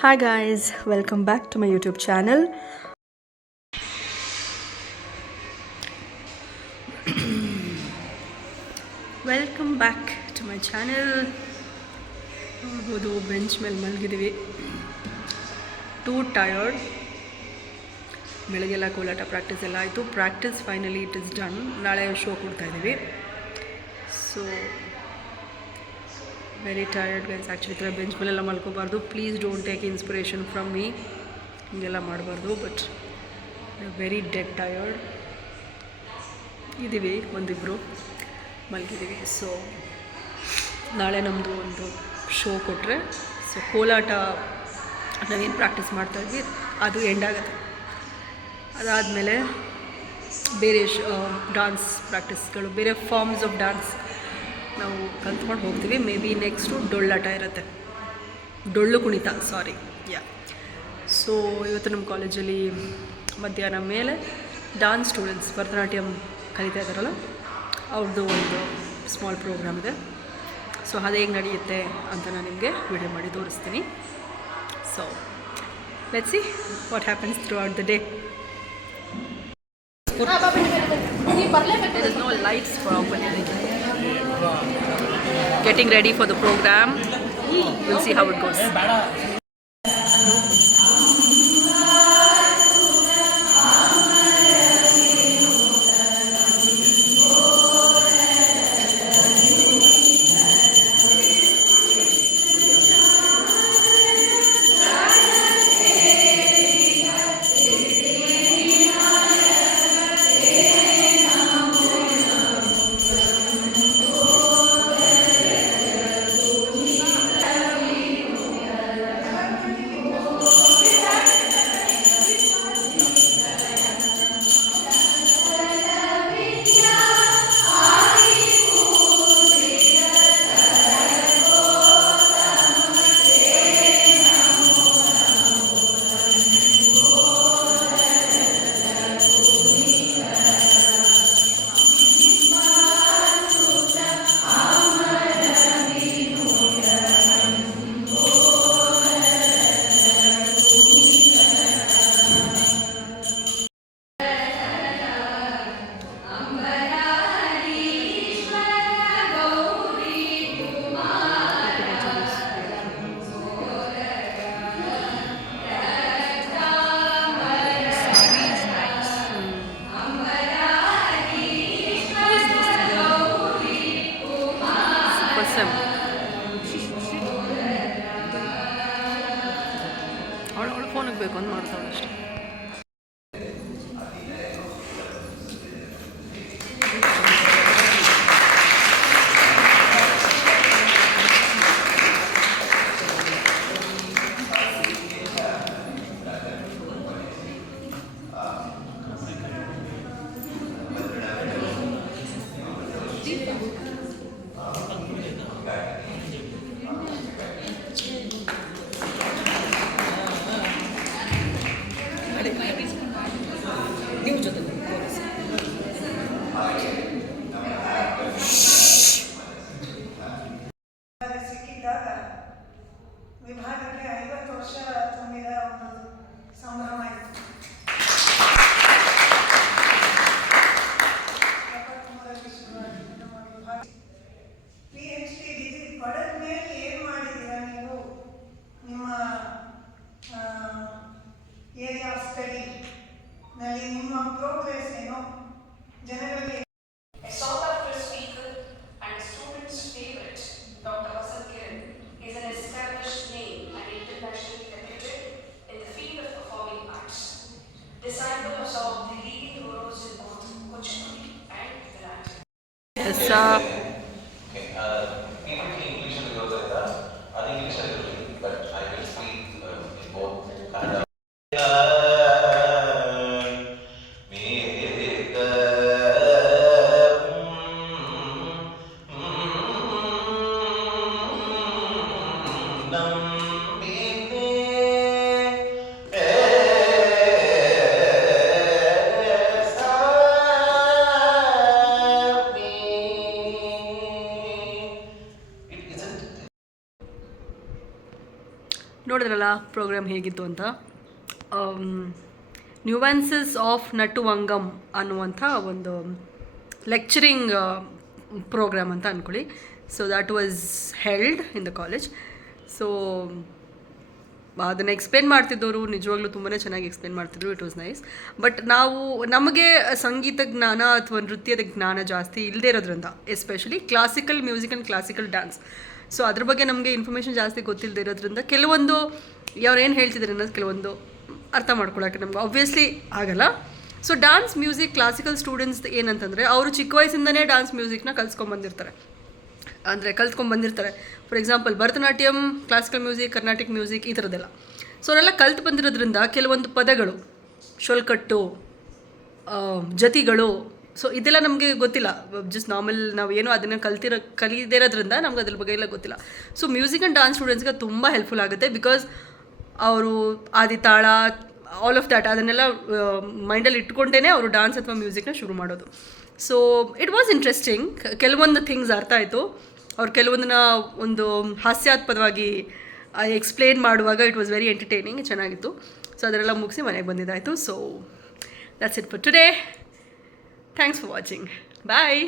Hi guys, welcome back to my YouTube channel. Welcome back to my channel. ನೋಡ್ಬೋದು bench ಮೇಲೆ ಮಲಗಿದ್ದೀವಿ. Too tired. ಬೆಳಗ್ಗೆಲ್ಲ kolata practice ಎಲ್ಲ ಆಯಿತು. Practice finally it is done. ನಾಳೆ show ಕೊಡ್ತಾಯಿದ್ದೀವಿ. So very tired guys. Actually ಈ ಥರ ಬೆಂಚ್ ಮೇಲೆಲ್ಲ ಮಲ್ಕೋಬಾರ್ದು. Please don't take inspiration from me. ಹಿಂಗೆಲ್ಲ ಮಾಡಬಾರ್ದು. ಬಟ್ ವೆರಿ ಡೆಡ್ ಟಯರ್ಡ್ ಇದ್ದೀವಿ. ಒಂದಿಬ್ಬರು ಮಲಗಿದ್ದೀವಿ. ಸೊ ನಾಳೆ ನಮ್ಮದು ಒಂದು ಶೋ ಕೊಟ್ಟರೆ, ಸೊ ಕೋಲಾಟ ನಾವೇನು ಪ್ರಾಕ್ಟೀಸ್ ಮಾಡ್ತಾಯಿದ್ವಿ ಅದು ಎಂಡ್ ಆಗುತ್ತೆ. ಅದಾದಮೇಲೆ ಬೇರೆ ಡಾನ್ಸ್ ಪ್ರಾಕ್ಟೀಸ್ಗಳು, ಬೇರೆ ಫಾರ್ಮ್ಸ್ ಆಫ್ ಡ್ಯಾನ್ಸ್ ನಾವು ಕಲ್ತ್ಕೊಂಡು ಹೋಗ್ತೀವಿ. ಮೇ ಬಿ ನೆಕ್ಸ್ಟು ಡೊಳ್ಳಾಟ ಇರುತ್ತೆ, ಡೊಳ್ಳು ಕುಣಿತ, ಸಾರಿ. ಸೊ ಇವತ್ತು ನಮ್ಮ ಕಾಲೇಜಲ್ಲಿ ಮಧ್ಯಾಹ್ನ ಮೇಲೆ ಡಾನ್ಸ್ ಸ್ಟೂಡೆಂಟ್ಸ್ ಭರತನಾಟ್ಯಂ ಕಲಿತಾ ಇದ್ದಾರಲ್ಲ, ಅವ್ರದ್ದು ಒಂದು ಸ್ಮಾಲ್ ಪ್ರೋಗ್ರಾಮ್ ಇದೆ. ಸೊ ಅದು ಹೇಗೆ ನಡೆಯುತ್ತೆ ಅಂತ ನಾನು ನಿಮಗೆ ವಿಡಿಯೋ ಮಾಡಿ ತೋರಿಸ್ತೀನಿ. So let's see what happens through out the day. There is no lights properly. Getting ready for the program. We'll see how it goes. ಅವಳು ಫೋನಿಗೆ ಬೇಕು ಅಂತ ಮಾಡ್ತಾಳೆ ಅಷ್ಟೇ. ಸಿಕ್ಕಿದ್ದಾಗ ವಿಭಾಗಕ್ಕೆ 50 ವರ್ಷ ತುಂಬಿದ ಒಂದು ಸಂಭ್ರಮ ಇತ್ತು. 73ರಲ್ಲಿ ಶುರುವಾಯಿತು ನಮ್ಮ ವಿಭಾಗ. PhD ಡಿಗ್ರಿ ಪಡೆದ ಮೇಲೆ ಏನು ಮಾಡಿದ್ದೀರಾ ನೀವು, ನಿಮ್ಮ ಏರಿಯಾ ಆಫ್ ಸ್ಟಡಿ ನಲ್ಲಿ ನಿಮ್ಮ ಪ್ರೋಗ್ರೆಸ್ ಏನೋ ಜನಗಳಿಗೆ. ನೋಡಿದ್ರಲ್ಲ ಪ್ರೋಗ್ರಾಮ್ ಹೇಗಿತ್ತು ಅಂತ. ನ್ಯೂವಾನ್ಸಸ್ ಆಫ್ ನಟುವಂಗಮ್ ಅನ್ನುವಂಥ ಒಂದು ಲೆಕ್ಚರಿಂಗ್ ಪ್ರೋಗ್ರಾಮ್ ಅಂತ ಅಂದ್ಕೊಳ್ಳಿ. So that was held in the college. So ಅದನ್ನು ಎಕ್ಸ್ಪ್ಲೇನ್ ಮಾಡ್ತಿದ್ದವರು ನಿಜವಾಗ್ಲೂ ತುಂಬಾ ಚೆನ್ನಾಗಿ ಎಕ್ಸ್ಪ್ಲೇನ್ ಮಾಡ್ತಿದ್ರು. It was nice. ಬಟ್ ನಮಗೆ ಸಂಗೀತ ಜ್ಞಾನ ಅಥವಾ ನೃತ್ಯದ ಜ್ಞಾನ ಜಾಸ್ತಿ ಇಲ್ಲದೇ ಇರೋದ್ರಿಂದ, especially classical music and classical dance, so ಅದ್ರ ಬಗ್ಗೆ ನಮಗೆ ಇನ್ಫಾರ್ಮೇಷನ್ ಜಾಸ್ತಿ ಗೊತ್ತಿಲ್ಲದೆ ಇರೋದ್ರಿಂದ ಕೆಲವೊಂದು ಅವ್ರು ಏನು ಹೇಳ್ತಿದ್ದಾರೆ ಅನ್ನೋದು ಕೆಲವೊಂದು ಅರ್ಥ ಮಾಡ್ಕೊಳ್ಳೋಕ್ಕೆ ನಮ್ಗೆ ಆಬ್ವಿಯಸ್ಲಿ ಆಗಲ್ಲ. So dance music classical students ಏನಂತಂದರೆ ಅವರು ಚಿಕ್ಕ ವಯಸ್ಸಿಂದನೇ ಡ್ಯಾನ್ಸ್ ಮ್ಯೂಸಿಕ್ನ ಕಲ್ತ್ಕೊಂಡ್ಬಂದಿರ್ತಾರೆ. For example Bharatanatyam, classical music, Carnatic music ಈ ಥರದ್ದೆಲ್ಲ. ಸೊ ಅವರೆಲ್ಲ ಕಲ್ತು ಬಂದಿರೋದ್ರಿಂದ ಕೆಲವೊಂದು ಪದಗಳು, ಶೊಲ್ಕಟ್ಟು, ಜತಿಗಳು, ಸೊ ಇದೆಲ್ಲ ನಮಗೆ ಗೊತ್ತಿಲ್ಲ. ಜಸ್ಟ್ ನಾರ್ಮಲ್ ನಾವು ಏನೋ ಅದನ್ನು ಕಲಿಯದೇ ಇರೋದ್ರಿಂದ ನಮ್ಗೆ ಅದ್ರ ಬಗ್ಗೆ ಎಲ್ಲ ಗೊತ್ತಿಲ್ಲ. ಸೊ ಮ್ಯೂಸಿಕ್ ಆ್ಯಂಡ್ ಡ್ಯಾನ್ಸ್ ಸ್ಟೂಡೆಂಟ್ಸ್ಗೆ ತುಂಬ ಹೆಲ್ಪ್ಫುಲ್ ಆಗುತ್ತೆ. ಬಿಕಾಸ್ ಅವರು ಆದಿತಾಳ, ಆಲ್ ಆಫ್ ದ್ಯಾಟ್ ಅದನ್ನೆಲ್ಲ ಮೈಂಡಲ್ಲಿ ಇಟ್ಕೊಂಡೇ ಅವರು ಡ್ಯಾನ್ಸ್ ಅಥವಾ ಮ್ಯೂಸಿಕ್ನ ಶುರು ಮಾಡೋದು. So it was interesting. ಕೆಲವೊಂದು ಥಿಂಗ್ಸ್ ಅರ್ಥ ಆಯಿತು. ಅವ್ರು ಕೆಲವೊಂದನ್ನ ಒಂದು ಹಾಸ್ಯಾಸ್ಪದವಾಗಿ ಎಕ್ಸ್ಪ್ಲೇನ್ ಮಾಡುವಾಗ ಇಟ್ ವಾಸ್ ವೆರಿ ಎಂಟರ್ಟೈನಿಂಗ್, ಚೆನ್ನಾಗಿತ್ತು. ಸೊ ಅದರೆಲ್ಲ ಮುಗಿಸಿ ಮನೆಗೆ ಬಂದಿದ್ದಾಯಿತು. So that's it for today. Thanks for watching. Bye.